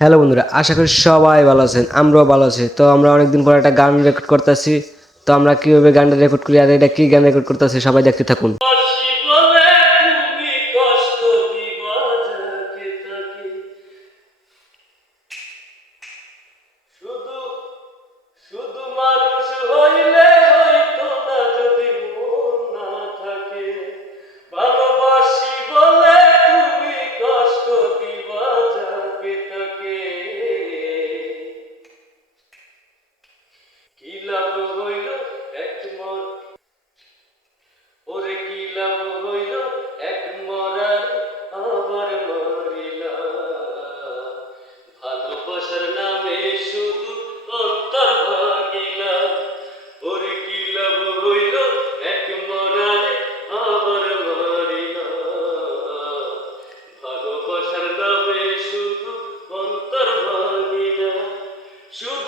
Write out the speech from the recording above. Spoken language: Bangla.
হ্যালো বন্ধুরা, আশা করি সবাই ভালো আছেন, আমরাও ভালো আছি। তো আমরা অনেকদিন পর একটা গান রেকর্ড করতেছি। তো আমরা কীভাবে গানটা রেকর্ড করি আর এটা কি গান রেকর্ড করতেছি সবাই দেখতে থাকুন। শুধু শুধু কি লাভ হইল এক মর? ওরে কি লাভ হইল এক মরার? আবার মরিলা। ভালোবাসার নামে শুধু অন্তর ভাগিলা। ওরে কি লাভ হইল এক মরার? আবার মরিলা। ভালোবাসার নামে শুধু অন্তর ভাগিলা। শুধু